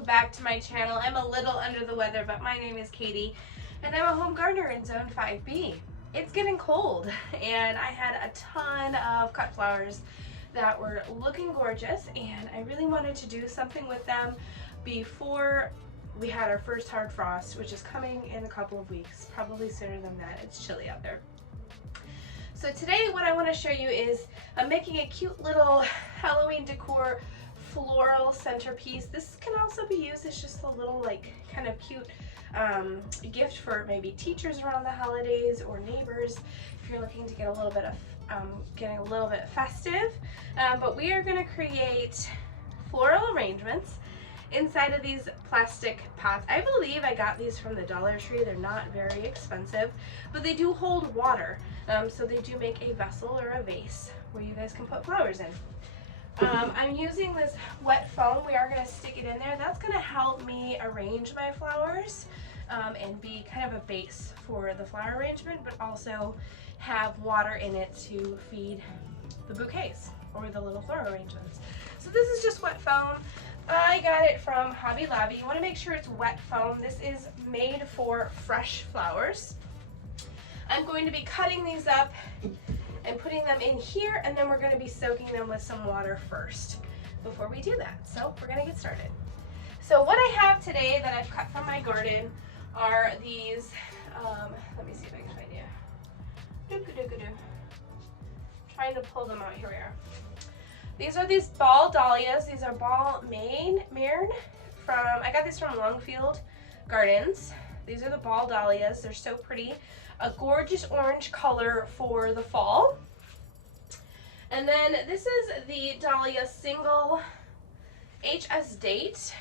welcome back to my channel. I'm a little under the weather, but my name is Katie, and I'm a home gardener in Zone 5B. It's getting cold, and I had a ton of cut flowers that were looking gorgeous, and I really wanted to do something with them before we had our first hard frost, which is coming in a couple of weeks, probably sooner than that. It's chilly out there. So today what I want to show you is I'm making a cute little Halloween decor floral centerpiece. This can also be used as just a little like kind of cute gift for maybe teachers around the holidays or neighbors if you're looking to get a little bit of getting a little bit festive. But we are going to create floral arrangements inside of these plastic pots. I believe I got these from the Dollar Tree. They're not very expensive, but they do hold water. So they do make a vessel or a vase where you guys can put flowers in. I'm using this wet foam. We are going to stick it in there. That's going to help me arrange my flowers and be kind of a base for the flower arrangement, but also have water in it to feed the bouquets or the little flower arrangements. So this is just wet foam. I got it from Hobby Lobby. You want to make sure it's wet foam. This is made for fresh flowers. I'm going to be cutting these up and putting them in here, and then we're going to be soaking them with some water first before we do that. So we're going to get started. So what I have today that I've cut from my garden are these, let me see if I can find you. Trying to pull them out. Here we are. These are these ball dahlias. These are ball Maarn from, I got these from Longfield Gardens. These are the ball dahlias. They're so pretty. A gorgeous orange color for the fall. And then this is the Dahlia single HS date.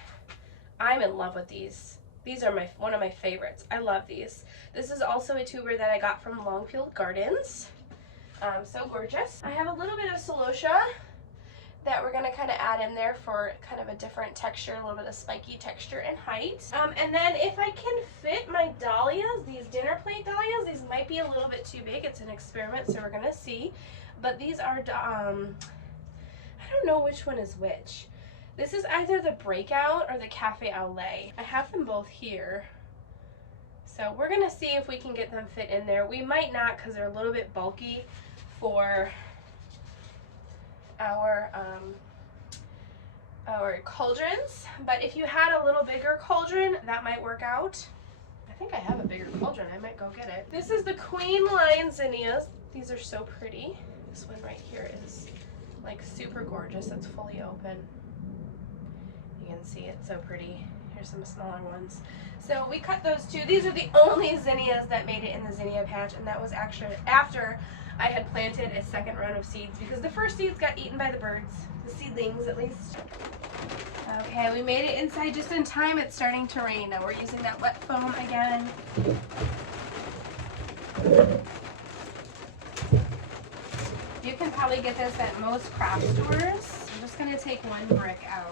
I'm in love with these. These are one of my favorites. I love these. This is also a tuber that I got from Longfield Gardens. So gorgeous. I have a little bit of celosia that we're going to kind of add in there for kind of a different texture, a little bit of spiky texture and height. And then if I can fit my dahlias, these Dinnerplate dahlias, these might be a little bit too big. It's an experiment, so we're going to see. But these are, I don't know which one is which. This is either the Breakout or the Cafe au Lait. I have them both here. So we're going to see if we can get them fit in there. We might not because they're a little bit bulky for our cauldrons, but if you had a little bigger cauldron, that might work out. I think I have a bigger cauldron. I might go get it. This is the Queen Line zinnias. These are so pretty. This one right here is like super gorgeous. It's fully open. You can see it's so pretty. Here's some smaller ones. So we cut those two. These are the only zinnias that made it in the zinnia patch, and that was actually after I had planted a second run of seeds because the first seeds got eaten by the birds, the seedlings at least. Okay, we made it inside just in time. It's starting to rain. Now we're using that wet foam again. You can probably get this at most craft stores. I'm just going to take one brick out.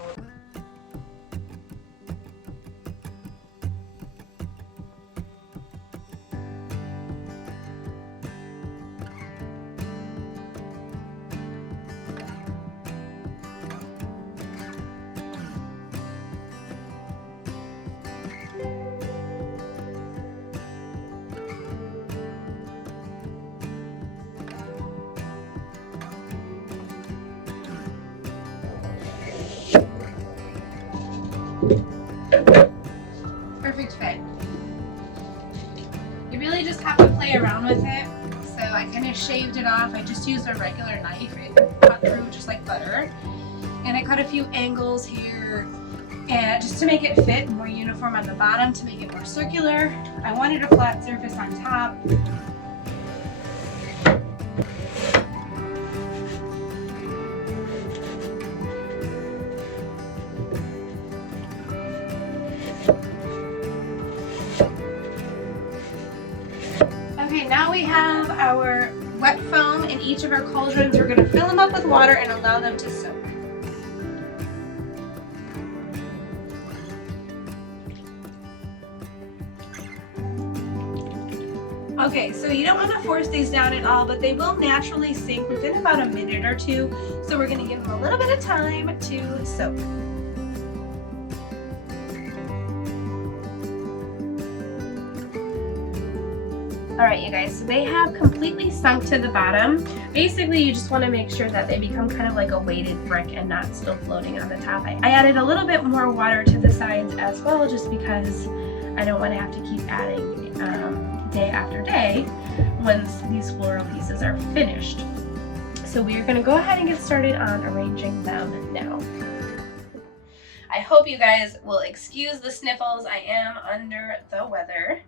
Perfect fit. You really just have to play around with it. So I kind of shaved it off. I just used a regular knife. It cut through just like butter. And I cut a few angles here and just to make it fit more uniform on the bottom, to make it more circular. I wanted a flat surface on top. Okay, now we have our wet foam in each of our cauldrons. We're going to fill them up with water and allow them to soak. Okay, so you don't want to force these down at all, but they will naturally sink within about a minute or two. So we're going to give them a little bit of time to soak. Alright you guys, so they have completely sunk to the bottom. Basically you just want to make sure that they become kind of like a weighted brick and not still floating on the top. I added a little bit more water to the sides as well, just because I don't want to have to keep adding day after day once these floral pieces are finished. So we are going to go ahead and get started on arranging them now. I hope you guys will excuse the sniffles. I am under the weather.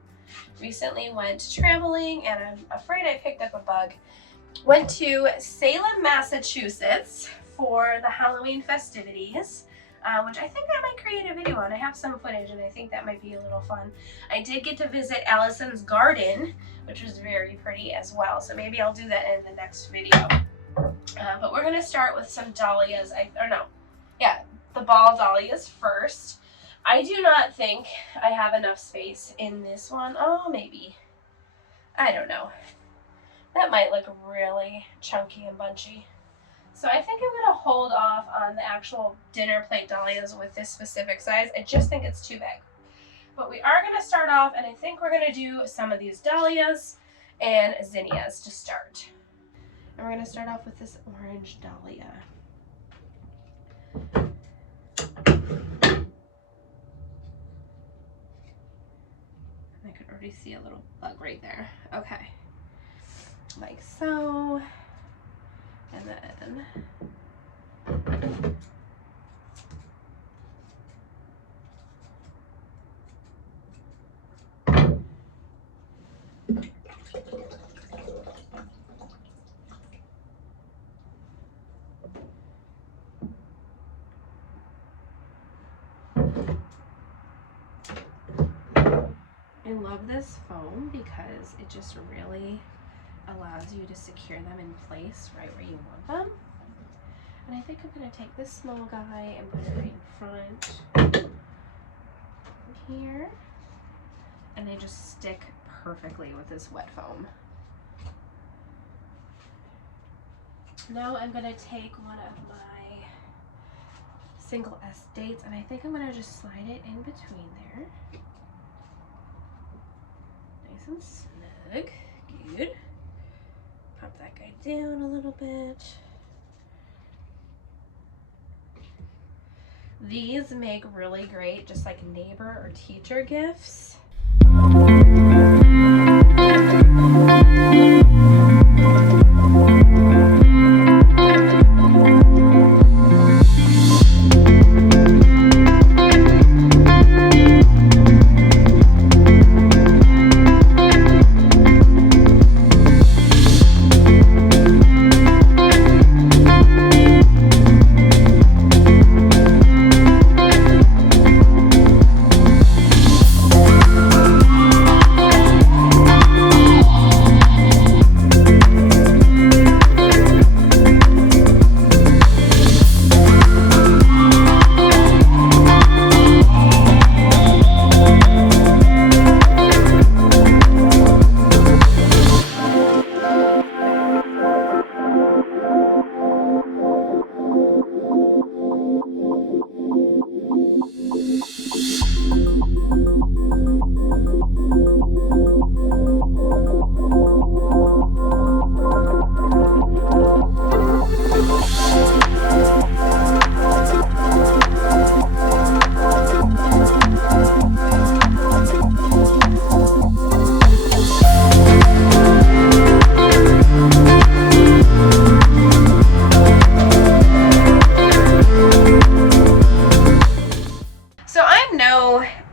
Recently went traveling and I'm afraid I picked up a bug. Went to Salem, Massachusetts for the Halloween festivities, which I think I might create a video on. I have some footage and I think that might be a little fun. I did get to visit Allison's garden, which was very pretty as well. So maybe I'll do that in the next video. But we're gonna start with some dahlias, the ball dahlias first. I do not think I have enough space in this one. Oh, maybe. I don't know. That might look really chunky and bunchy. So I think I'm going to hold off on the actual dinner plate dahlias with this specific size. I just think it's too big. But we are going to start off, and I think we're going to do some of these dahlias and zinnias to start. And we're going to start off with this orange dahlia. I could already see a little bug right there. Okay. Like so. And then I love this foam because it just really allows you to secure them in place right where you want them. And I think I'm going to take this small guy and put it right in front here. And they just stick perfectly with this wet foam. Now I'm going to take one of my single S dates and I think I'm going to just slide it in between there. Nice and snug. Good. Pop that guy down a little bit. These make really great just like neighbor or teacher gifts.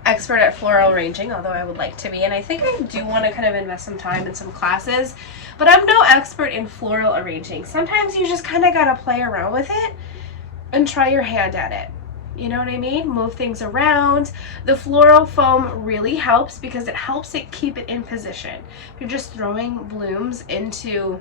Expert at floral arranging, although I would like to be, and I think I do want to kind of invest some time in some classes, but I'm no expert in floral arranging. Sometimes you just kind of gotta play around with it and try your hand at it. You know what I mean? Move things around. The floral foam really helps because it helps it keep it in position. If you're just throwing blooms into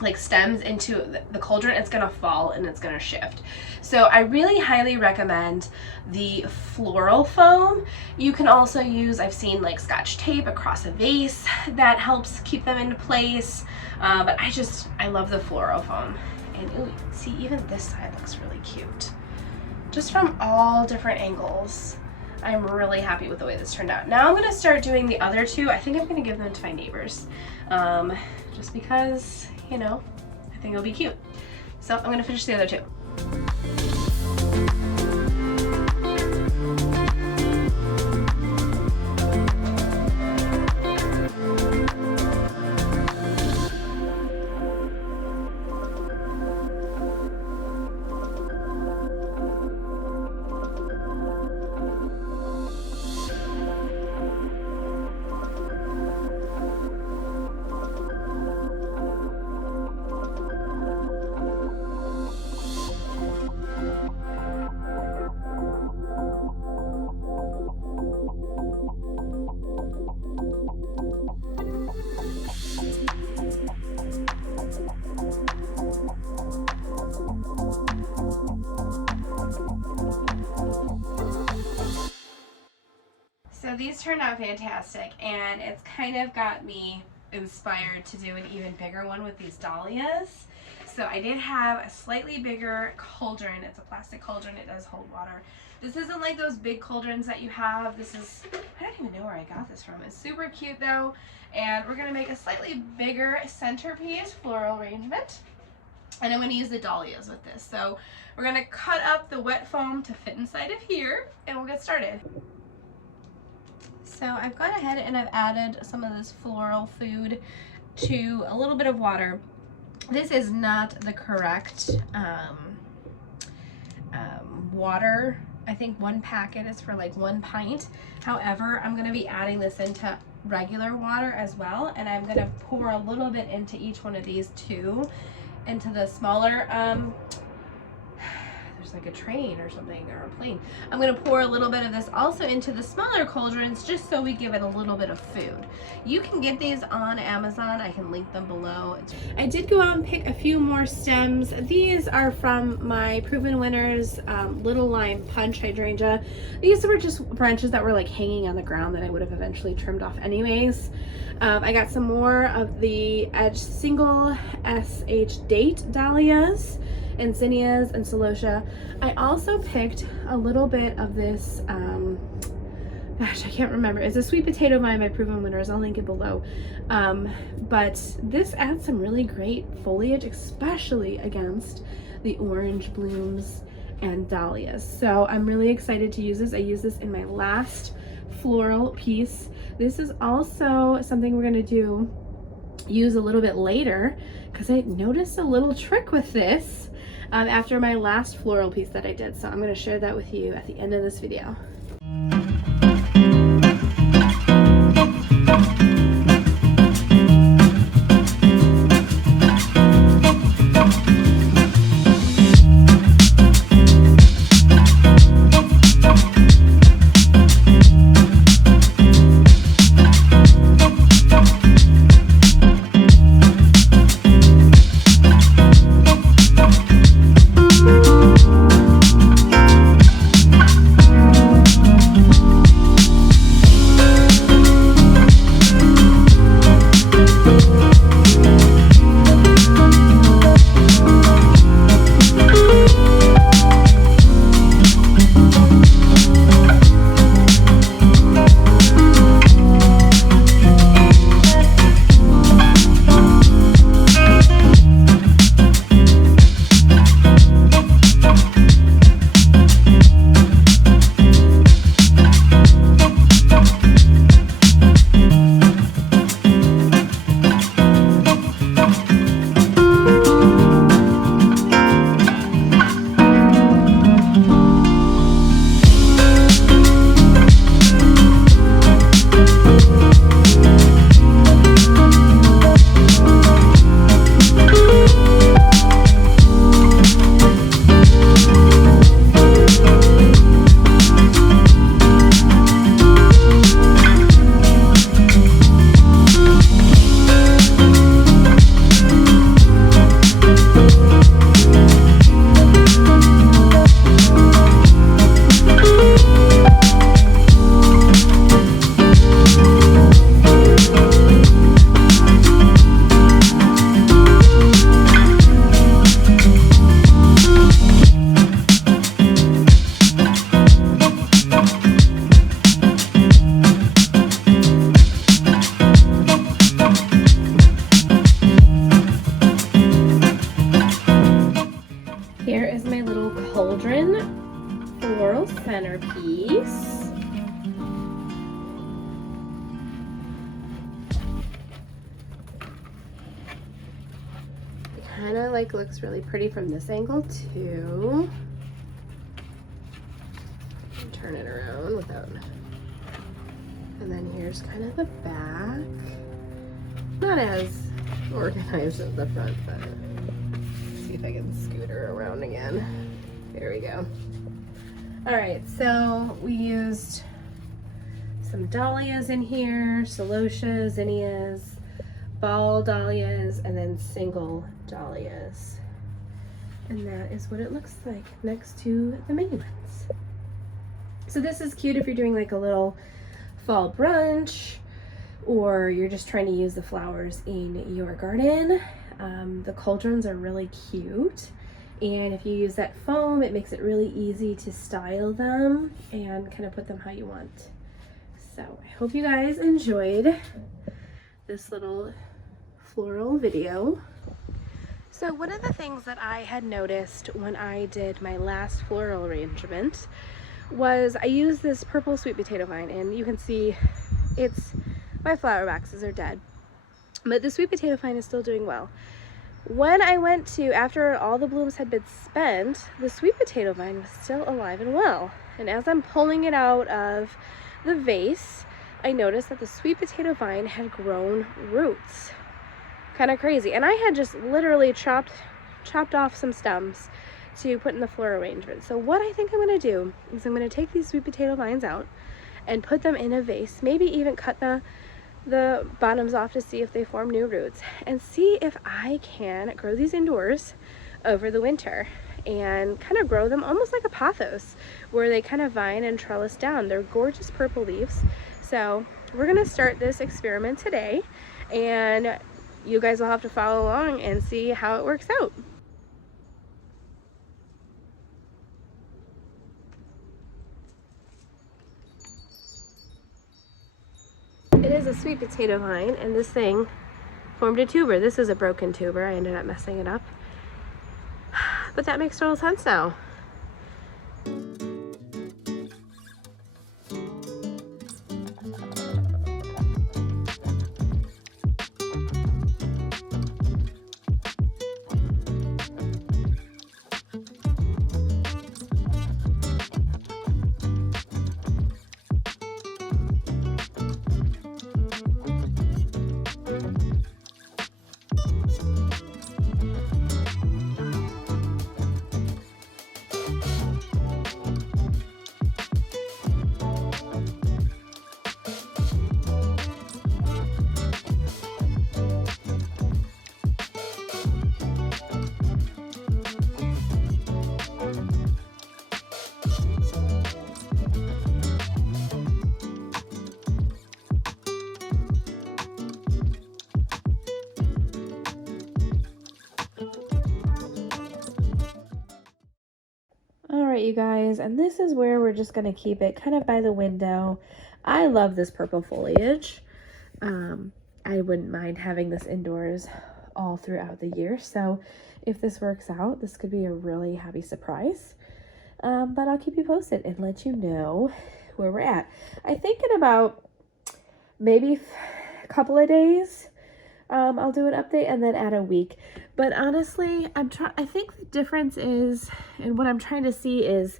like stems into the cauldron, it's gonna fall and it's gonna shift. So I really highly recommend the floral foam. You can also use, I've seen like Scotch tape across a vase that helps keep them in place, but I love the floral foam. And ooh, see, even this side looks really cute just from all different angles. I'm really happy with the way this turned out. Now I'm gonna start doing the other two. I think I'm gonna give them to my neighbors, just because, you know, I think it'll be cute. So I'm gonna finish the other two. So these turned out fantastic, and it's kind of got me inspired to do an even bigger one with these dahlias. So I did have a slightly bigger cauldron. It's a plastic cauldron. It does hold water. This isn't like those big cauldrons that you have. This is, I don't even know where I got this from. It's super cute though. And we're gonna make a slightly bigger centerpiece floral arrangement. And I'm gonna use the dahlias with this. So we're gonna cut up the wet foam to fit inside of here, and we'll get started. So I've gone ahead and I've added some of this floral food to a little bit of water. This is not the correct water. I think one packet is for like 1 pint. However, I'm going to be adding this into regular water as well, and I'm going to pour a little bit into each one of these two, into the smaller there's like a train or something, or a plane. I'm gonna pour a little bit of this also into the smaller cauldrons, just so we give it a little bit of food. You can get these on Amazon. I can link them below. I did go out and pick a few more stems. These are from my Proven Winners Little Lime Punch hydrangea. These were just branches that were like hanging on the ground that I would have eventually trimmed off anyways. I got some more of the Edge Single SH Date Dahlias and zinnias and celosia. I also picked a little bit of this, gosh, I can't remember. It's a sweet potato vine by Proven Winners. I'll link it below. But this adds some really great foliage, especially against the orange blooms and dahlias. So I'm really excited to use this. I use this in my last floral piece. This is also something we're gonna use a little bit later, because I noticed a little trick with this after my last floral piece that I did. So I'm going to share that with you at the end of this video. Here is my little cauldron floral centerpiece. Kind of like looks really pretty from this angle too. Turn it around without, and then here's kind of the back. Not as organized as the front, but let's see if I can scoot her around again. There we go. All right, so we used some dahlias in here, celosia, zinnias, ball dahlias, and then single dahlias. And that is what it looks like next to the mini ones. So this is cute if you're doing like a little fall brunch, or you're just trying to use the flowers in your garden. The cauldrons are really cute. And if you use that foam, it makes it really easy to style them and kind of put them how you want. So I hope you guys enjoyed this little floral video. So one of the things that I had noticed when I did my last floral arrangement was I used this purple sweet potato vine, and you can see my flower boxes are dead, but the sweet potato vine is still doing well. When I went to, after all the blooms had been spent, the sweet potato vine was still alive and well. And as I'm pulling it out of the vase, I noticed that the sweet potato vine had grown roots. Kind of crazy. And I had just literally chopped off some stems to put in the floral arrangement. So what I think I'm going to do is I'm going to take these sweet potato vines out and put them in a vase, maybe even cut the bottoms off to see if they form new roots, and see if I can grow these indoors over the winter and kind of grow them almost like a pothos, where they kind of vine and trellis down. They're gorgeous purple leaves. So we're going to start this experiment today, and you guys will have to follow along and see how it works out. It is a sweet potato vine, and this thing formed a tuber. This is a broken tuber. I ended up messing it up, but that makes total sense now. Alright, you guys, and this is where we're just going to keep it kind of by the window. I love this purple foliage. I wouldn't mind having this indoors all throughout the year, so if this works out, this could be a really happy surprise. But I'll keep you posted and let you know where we're at. I think in about maybe a couple of days, I'll do an update, and then add a week. But honestly, I think the difference is, and what I'm trying to see is,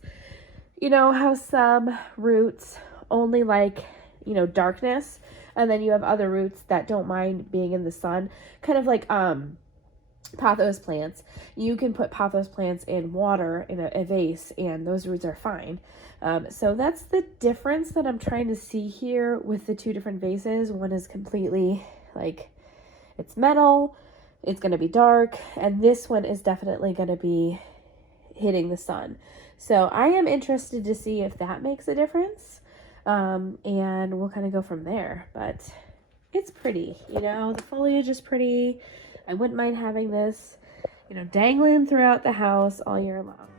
you know how some roots only like, you know, darkness, and then you have other roots that don't mind being in the sun, kind of like pothos plants. You can put pothos plants in water in a vase, and those roots are fine. So that's the difference that I'm trying to see here with the two different vases. One is completely like, it's metal, it's going to be dark, and this one is definitely going to be hitting the sun. So I am interested to see if that makes a difference, and we'll kind of go from there. But it's pretty, you know, the foliage is pretty. I wouldn't mind having this, you know, dangling throughout the house all year long.